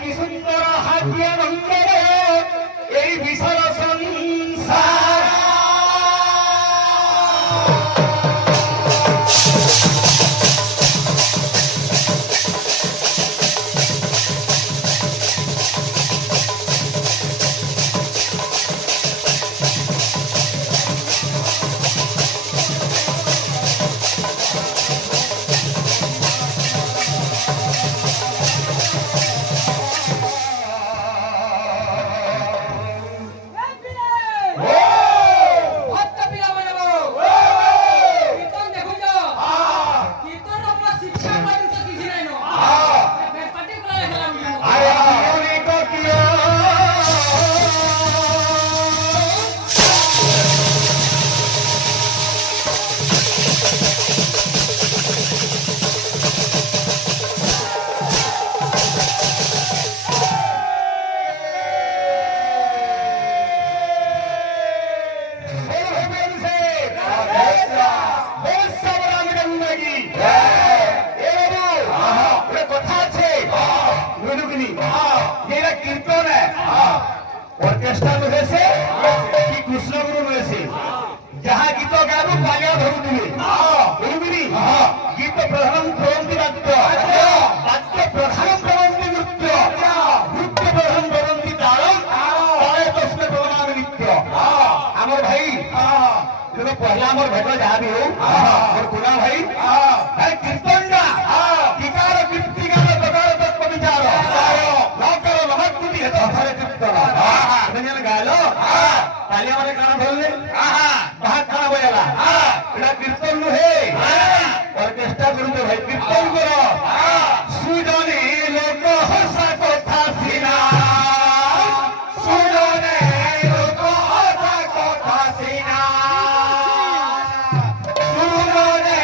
কি সুন্দর হাতিয়া নন্দন এই বিশাল সংসার ऑर्केस्ट्रा রয়েছে কি কৃষ্ণগুরু রয়েছে যাহা গীত গাবু পালিয়া ধরুଥିଲେ বুঝিনি গীত প্রধান প্রবন্ধী বাদ্য বাদ্য প্রধান প্রবন্ধী নৃত্য নৃত্য প্রধান প্রবন্ধী তাল তালে তস্মে প্রধান নৃত্য আমার ভাই যেটা পহলা আমার ভেট যাহা বি হো মোর কুনা ভাই কীর্তনটা বিকার কীর্তিকার প্রকার তত্ত্ব বিচার নকর নমস্তুতি হেত ধরে কীর্তন গাইলো তালিয়া মানে কানা ধরলে বাহা কানা বয়ালা এটা কীর্তন নুহে অর্কেস্ট্রা করুছ ভাই কীর্তন কর সুজনে লোক হসা কথা সিনা সুজনে লোক হসা কথা সিনা সুজনে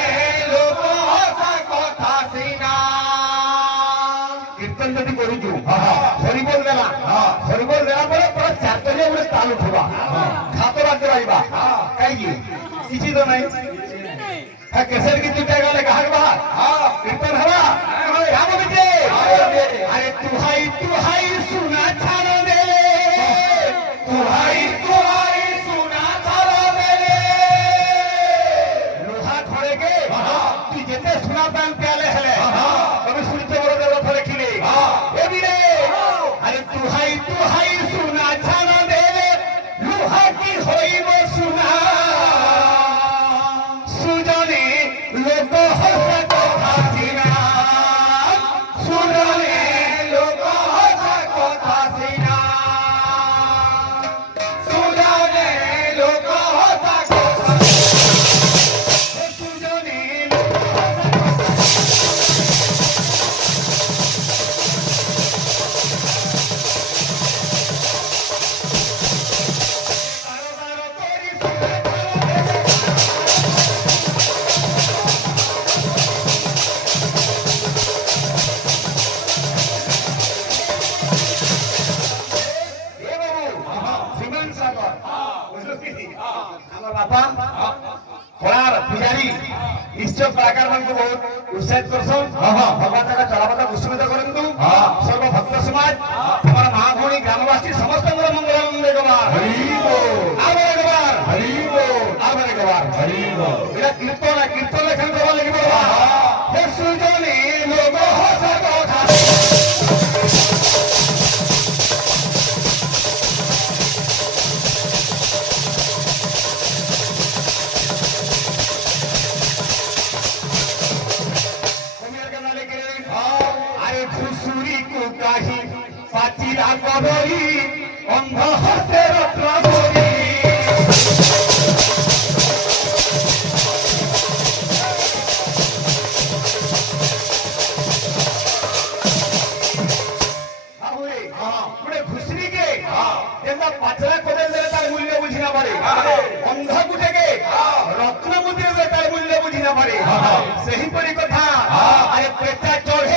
লোক হসা কথা সিনা কীর্তন যদি করুছু হরিবোল দেলা হরিবোল দেলা পরে পুরা চারতলে উড়ে তাল উঠবা খাতো রাখতে রাখবা কাইকি কিছু তো নাই কেসের কি দুটা গেলে গাহক বাহা কীর্তন হবা গাবো বিজে আরে তুহাই সুনা ছাড়ো দে তুহাই সুনা ছাড়ো দে লোহা ধরে গে তুই যেতে সুনা প্যান পেলে হেলে তবে সূর্য বড় দেব ধরে খিলে এবি রে আরে তুহাই সুনা ছাড়ো দে লোহা কি হইব সুনা সুজনে লোক হসা কথা সিনা সুজনে লোক হসা কথা সিনা সুজনে লোক হসা কথা সুজনে নিশ্চয় কলাকার মানুষ বহুত উৎসাহিত করছন ভগবান তাকে চলাপথ উৎসাহিত করন্তু সর্বভক্ত সমাজ আমার মা ভৌণী গ্রামবাসী সমস্ত মঙ্গল মঙ্গল গবার এটা কীর্তন কীর্তন লেখান করবা লাগিব হে সুজনে লোক হসা কথা পাচিরা কবরি অন্ধ হতে রত্ন করি ঘুষরিকে পাচরা করে তার মূল্য বুঝি না পারে অন্ধ গুটেকে রত্ন মুদ্রে তার মূল্য বুঝি না পারে সেহিপরি কথা আরে পেটা চড়ে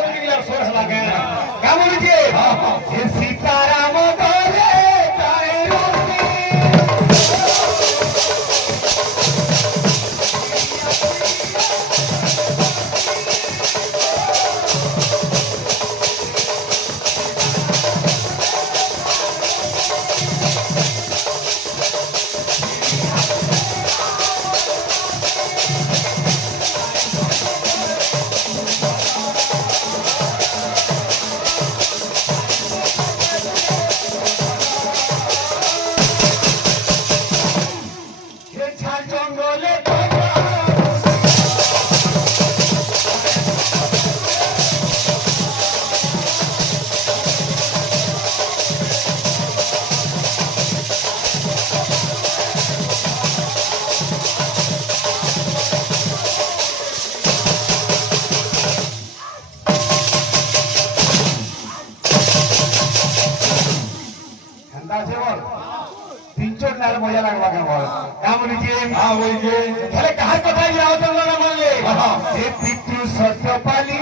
আছে বল তিন চোট নালে মজা লাগবা কেন বল এমন যে হ্যাঁ ওই যে তাহলে কার কথা যাও তোমরা না মানলে হে পিতৃ সত্যপালি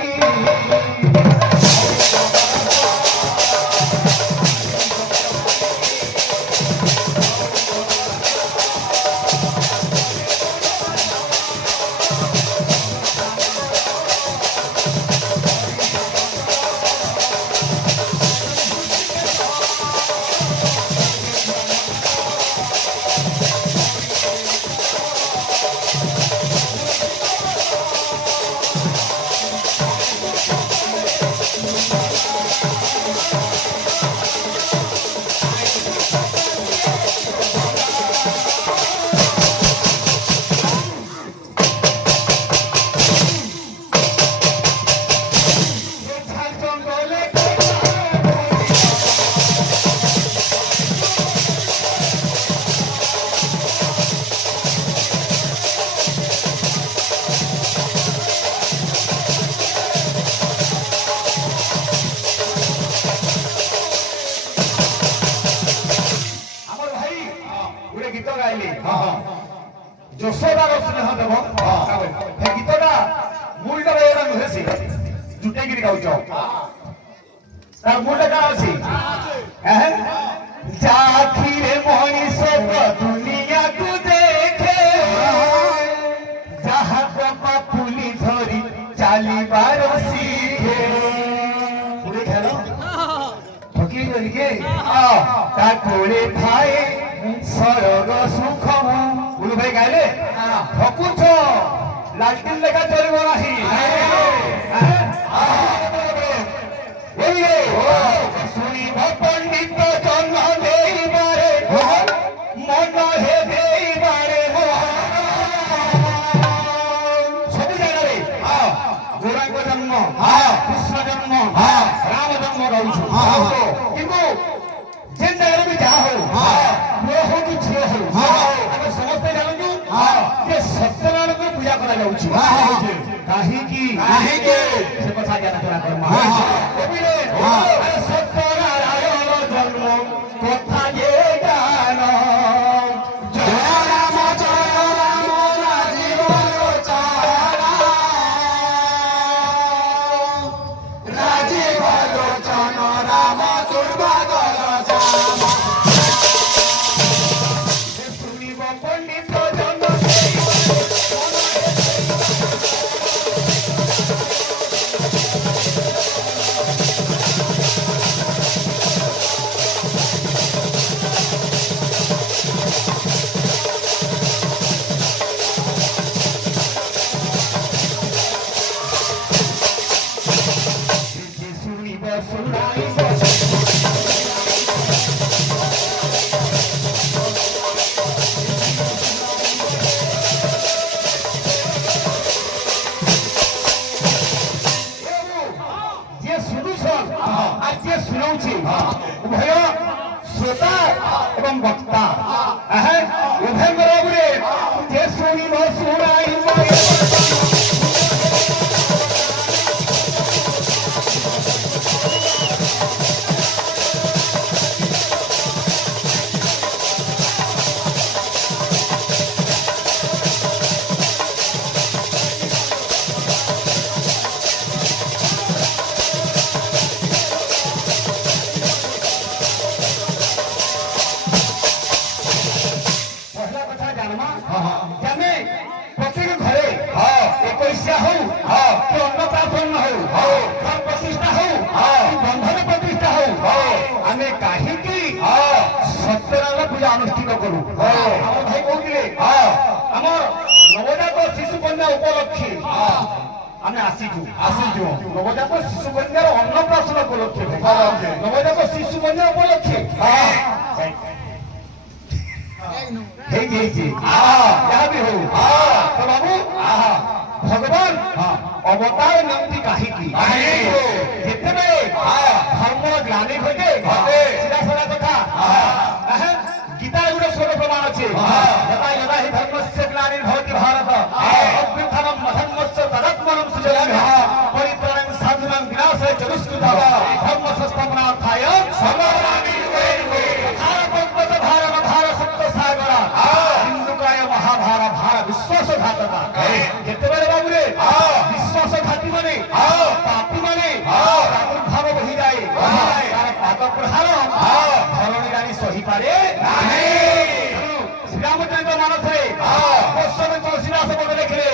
গীত গাইলি যশোদার স্নেহ দেব হে গীতটা মূলটা এরা নুহেছি জুটেইকি গাউছ তার মূলটা কার আছে হ্যাঁ যাখিরে মଣିষ দুনিয়া তু দেখে যাহা বাপা পুলি ধরি চালিবার শিখে পুলি খেল ঠকি গলিকে তার কোলে ভাই স্বর্গ সুখ গুরু ভাই গাইলে ঠকুছ লালটিন লেখা চলিব নাহি শুনিব পণ্ডিত জন্ম দেইবারে মন হে দেইবারে সবু জায়গায় গৌরাঙ্গ জন্ম কৃষ্ণ জন্ম রাম জন্ম গাউଛୁ কিন্তু যে জায়গায় ବି ଯାହା ହଉ ପୁଅ ହଉ କି ଝିଅ ହଉ ଆମେ ସମସ୍ତେ ଜାଣନ୍ତୁ ଯେ ସତ୍ୟନାରାୟଣଙ୍କୁ ପୂଜା କରାଯାଉଛି କାହିଁକି ସେ କଥା ଜ୍ଞାନ କର୍ମା ସତ୍ୟନାରାୟଣ ଜନ୍ମ କଥା ଯେ ଜ୍ଞାନ ଜୟ ରାମ ରାଜୀବ ରାଜୀବ ଲୋଚନ ରାମ ଦୁର୍ଭାଗର উভয় শ্রোতা এবং বক্তা উভয় বরাবরে যে শুনিব শুনাইব সত্যনারায়ণ পূজা অনুষ্ঠিত করু আমার ভাই কৌলে আমার নবজাত শিশু কন্যা উপলক্ষে আমি আসিছু নবজাত শিশু কন্যার অন্নপ্রাশন উপলক্ষে নবজাত শিশু কন্যা উপলক্ষে ହେଇଯାଇଛି ଯାହା ବି ହଉ ତ ବାବୁ ଭଗବାନ ଅବତାର ନିଅନ୍ତି କାହିଁକି ଯେତେବେଳେ ଧର୍ମର ଗ୍ଲାନି ଘଟେ ସିଧା ସଦା କଥା ଗୀତାରେ ଗୋଟେ ସ୍ୱର ପ୍ରମାଣ ଅଛି ଯଥା ଯଥା ହି ଧର୍ମସ୍ୟ ଗ୍ଲାନିର୍ଭବତି ଭାରତ ଅଭ୍ୟୁତ୍ଥାନଂ ଧର୍ମସ୍ୟ ତଦାତ୍ମନଂ ସୃଜୟାମି ପରିତ୍ରାଣଂ ସାଧୂନାଂ ବିନାଶାୟ ଚ ଦୁଷ୍କୃତଂ ଧର୍ମ ସଂସ୍ଥାପନାर्थाय ସର୍ବଦାନି ପାରେ ନାହିଁ। ଶ୍ରୀରାମଚନ୍ଦ୍ର ମାନସରେ ପଶ୍ଚିମ ତୁଳସୀ ଦାସ ପଦ ଲେଖିଲେ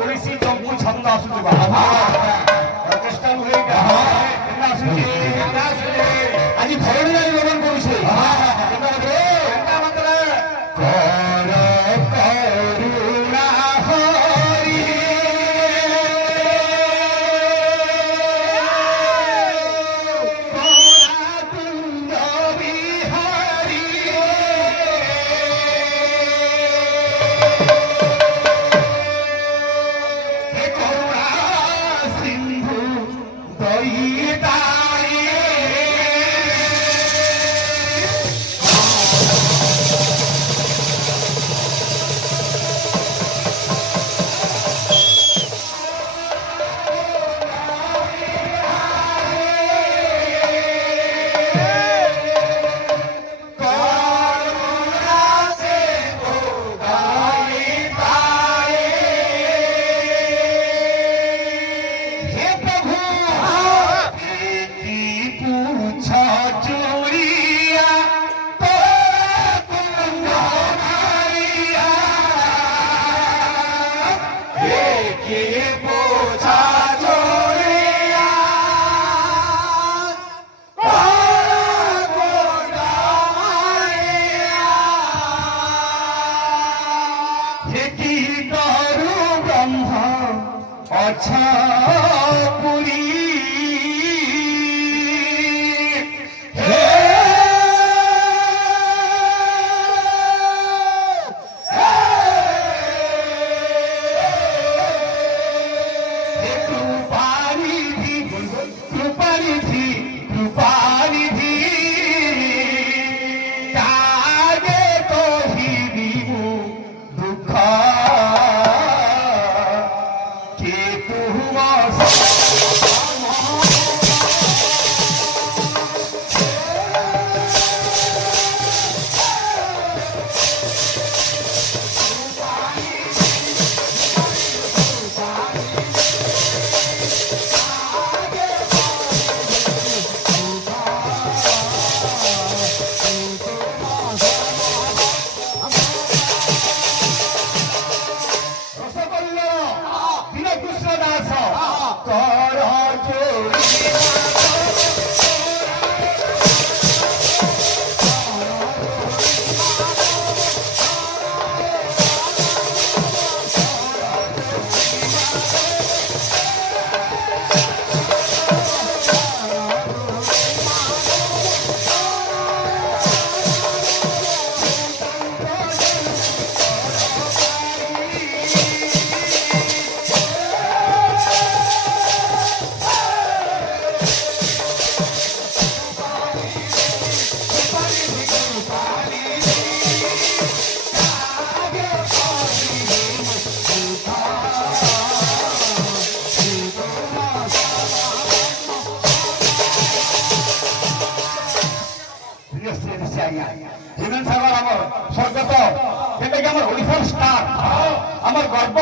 ଓଡ଼ିଶୀ ଚମ୍ପୁ ଛନ୍ଦ ଆସୁଥିବା ଚେଷ୍ଟା ହୁଏ ଆଜି ଧରଣୀ ରାଣୀ ଗମନ କରୁଛେ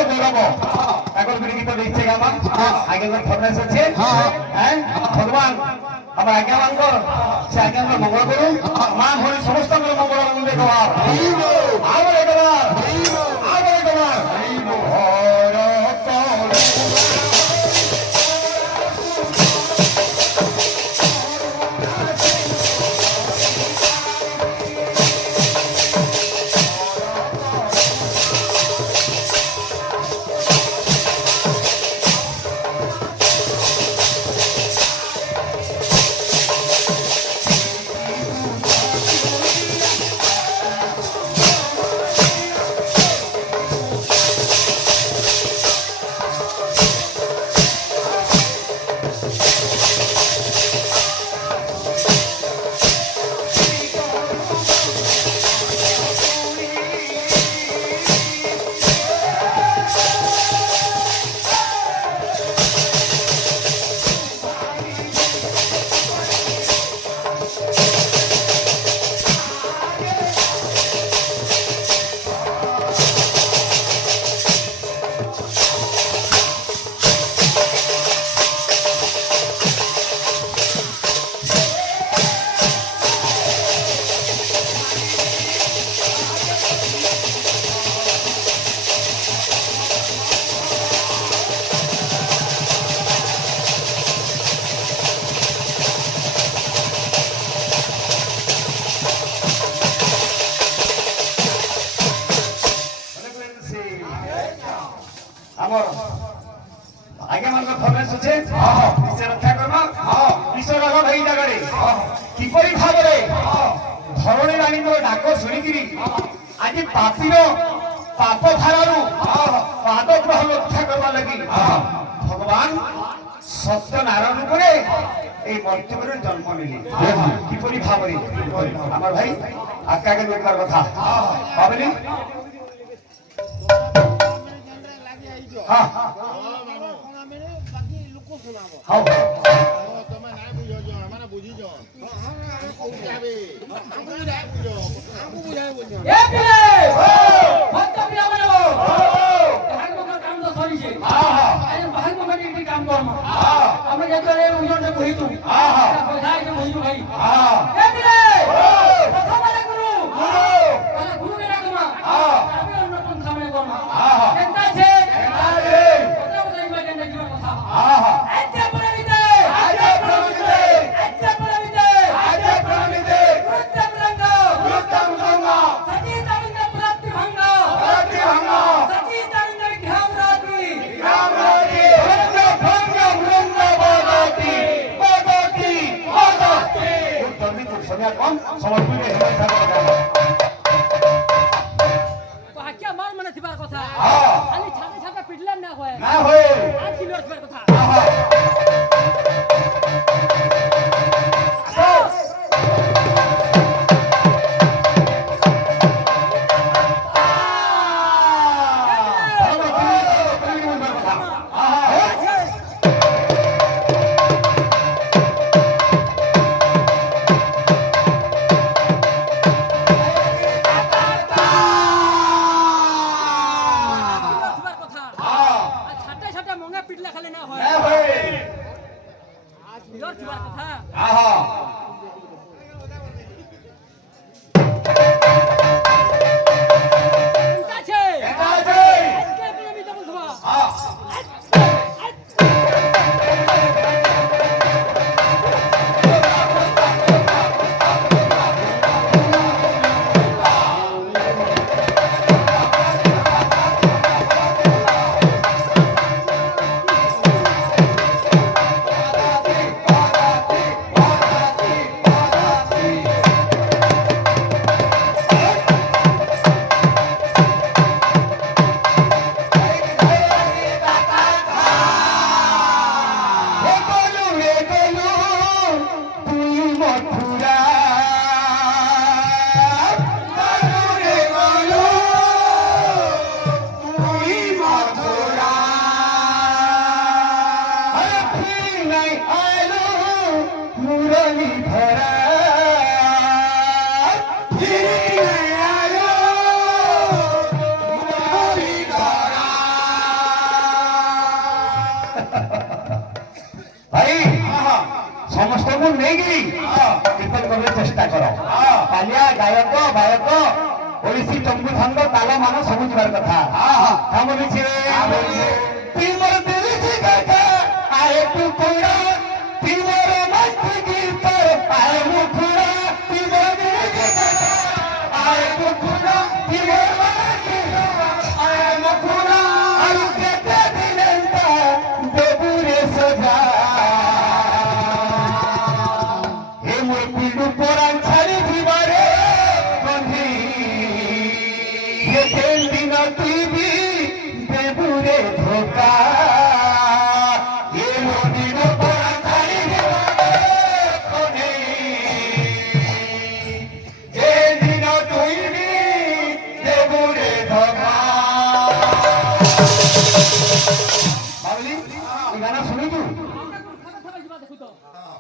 গৌরব এখন গীত দিচ্ছে আমার আগে ফরমেশ আছে হ্যাঁ ভগবান আমার আজ্ঞামাঙ্কর সে আজ্ঞাঙ্কর মঙ্গল করুন মা ভরি সমস্ত মঙ্গল মঙ্গল একবার আবার একবার আবার একবার আমার আগে মানুষ ফরমেশ আছে বিশ্ব রক্ষা করবা বিশ্ব রক্ষা এই জায়গায় কিপরি ভাবে ধরণী রানীଙ୍କର ডাক শুଣିকি আজ পাপীর পাপ ধারাରୁ পাଦ ଗ୍ରହ ରକ୍ଷା କରିବା ଲାଗି ভগবান সত্যনারায়ণ রূপে এই মর্ত্যপুরে জন্ম নিলে কিপরি ভাবে আমার ভাই আকাকে দেখার কথা ভাবলি হ্যাঁ হ্যাঁ તમે ના বুঝো আমারে বুঝিছ যাবে আমি না বুঝো আমি বুঝাই বুঝো এ পিলে মত পিলে বানাবো বাহার মত কাম তো সরিছে আজ বাহার মত একটি কাম করব আমরা যেতরে উজনটা কইতু বোঝাই যে বুঝিছো ভাই এ পিলে কথা বলে গুরু বলে গুরু কে ডাকমা আমি অন্য কোন কামে করব কেনতা আছে কথা বুঝাইবা কেন কি কথা আচ্ছা প্রমিতে আচ্ছা প্রমিতে আচ্ছা প্রমিতে আচ্ছা প্রমিতে গুরুত্ব ভঙ্গ সচিত আনন্দ প্রাপ্তি ভঙ্গ সচিত আনন্দ ধ্যান রাতি ভঙ্গ বদতি উত্তরনি সময় কম সমর্পিত হেলে থাকা বাকিয়া মার মনে থিবার কথা খালি ছাতে ছাতে পিটলাম না হয় আর কি লড় থিবার কথা পিটলা খালি না হয় আজ লড় থিবার কথা ସମସ୍ତଙ୍କୁ ନେଇକିରି କୀର୍ତ୍ତନ କରିବାକୁ ଚେଷ୍ଟା କର। କାଲିଆ ଗାୟକ ବାୟକ ଓଡ଼ିଶୀ ଟମ୍ବୁ ଥାଙ୍ଗ ତାଲ ମାନ ସବୁ ଯିବାର କଥା। କାମ ମିଛି ତୁମର ଦିଲ୍ଲୀ କଥା ଆଏ କୁକୁଡ଼ା ତୁମର ମାଟି ଗୀତ ଆଏ ମୁଖୁଡ଼ା ତୁମର ଦିଲ୍ଲୀ କଥା ଆଏ କୁକୁଡ଼ା ତୁମର ମାଟି ଆଏ ମୁଖୁଡ଼ା ଆଉ କେତେ ଦିନ ଦେବୁରେ ସଜା ଏ ମୋର ପିଲୁ ପରାଣ ଛାଡ଼ି ଯିବାରେ ବନ୍ଧି ଏ ଦିନ ତୁଇ ବି ଦେବୁରେ ଧୋକା ଏ ମୋ ପିଲୁ ପରାଣ ଛାଡ଼ି ଯିବାରେ ବନ୍ଧି ଏ ଦିନ ତୁଇ ବି ଦେବୁରେ ଧୋକା। ବାবলি এই গানা শুনিছু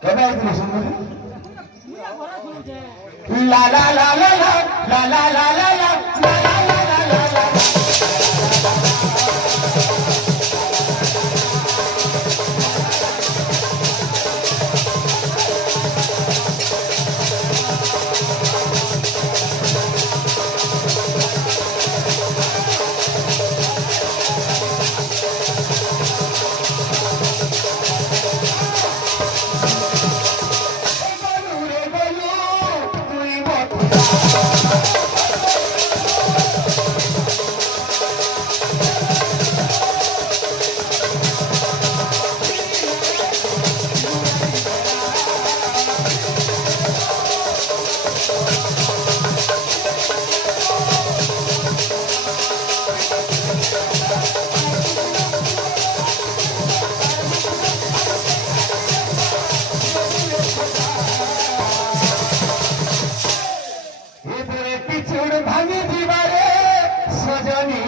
কেবে আইছিল শুনবি লা লা লা লা লা লা লা লা লা লা লা লা লা লা লা। গলু রে গলু তুই বকুড়া এবারে পিছুড় ভাঙি দিবারে সজনী